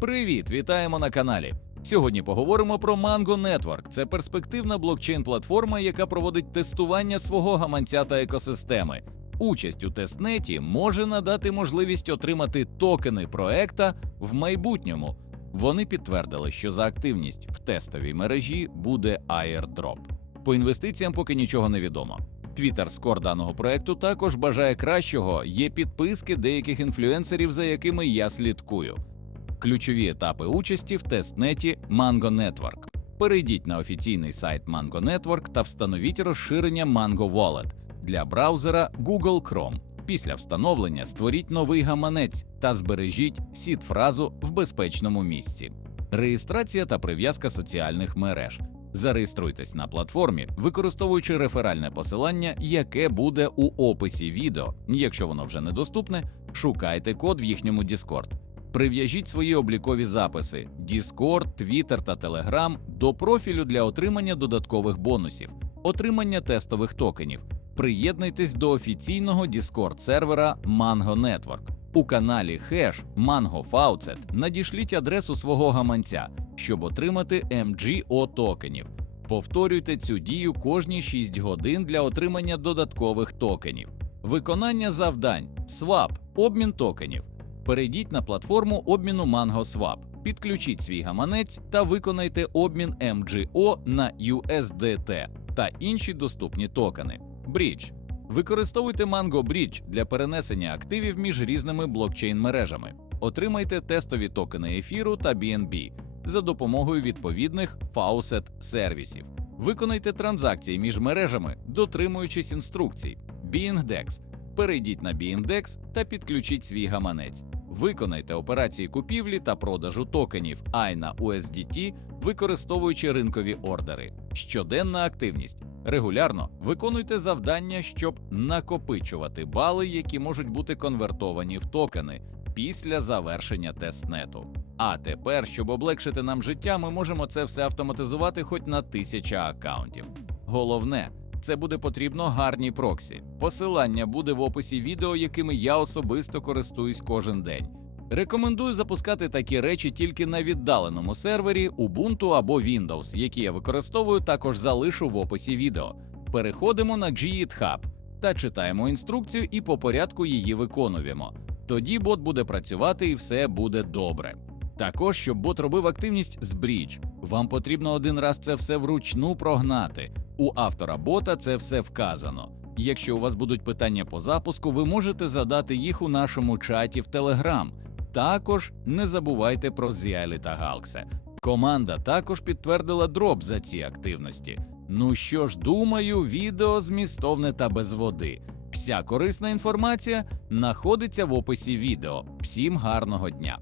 Привіт, вітаємо на каналі. Сьогодні поговоримо про Mango Network. Це перспективна блокчейн-платформа, яка проводить тестування свого гаманця та екосистеми. Участь у тестнеті може надати можливість отримати токени проекта в майбутньому. Вони підтвердили, що за активність в тестовій мережі буде airdrop. По інвестиціям поки нічого не відомо. Твіттер скор даного проекту також бажає кращого. Є підписки деяких інфлюенсерів, за якими я слідкую. Ключові етапи участі в тестнеті Mango Network. Перейдіть на офіційний сайт Mango Network та встановіть розширення Mango Wallet для браузера Google Chrome. Після встановлення створіть новий гаманець та збережіть сід-фразу в безпечному місці. Реєстрація та прив'язка соціальних мереж. Зареєструйтесь на платформі, використовуючи реферальне посилання, яке буде у описі відео. Якщо воно вже недоступне, шукайте код в їхньому Discord. Прив'яжіть свої облікові записи Discord, Twitter та Telegram до профілю для отримання додаткових бонусів, отримання тестових токенів. Приєднуйтесь до офіційного Discord сервера Mango Network. У каналі Hash Mango Faucet надішліть адресу свого гаманця, щоб отримати MGO токенів. Повторюйте цю дію кожні 6 годин для отримання додаткових токенів. Виконання завдань Swap – обмін токенів. Перейдіть на платформу обміну MangoSwap, підключіть свій гаманець та виконайте обмін MGO на USDT та інші доступні токени. Брідж. Використовуйте Mango Bridge для перенесення активів між різними блокчейн-мережами. Отримайте тестові токени ефіру та BNB за допомогою відповідних Faucet сервісів. Виконайте транзакції між мережами, дотримуючись інструкцій. BingDex. Перейдіть на BingDex та підключіть свій гаманець. Виконайте операції купівлі та продажу токенів AI на USDT, використовуючи ринкові ордери. Щоденна активність. Регулярно виконуйте завдання, щоб накопичувати бали, які можуть бути конвертовані в токени після завершення тестнету. А тепер, щоб облегшити нам життя, ми можемо це все автоматизувати хоч на тисяча аккаунтів. Головне, це буде потрібно гарній проксі. Посилання буде в описі відео, якими я особисто користуюсь кожен день. Рекомендую запускати такі речі тільки на віддаленому сервері Ubuntu або Windows, які я використовую, також залишу в описі відео. Переходимо на GitHub та читаємо інструкцію і по порядку її виконуємо. Тоді бот буде працювати і все буде добре. Також, щоб бот робив активність з Bridge, вам потрібно один раз це все вручну прогнати. У автора бота це все вказано. Якщо у вас будуть питання по запуску, ви можете задати їх у нашому чаті в Telegram. Також не забувайте про Зіалі та Галксе. Команда також підтвердила дроп за ці активності. Ну що ж, думаю, відео змістовне та без води. Вся корисна інформація знаходиться в описі відео. Всім гарного дня!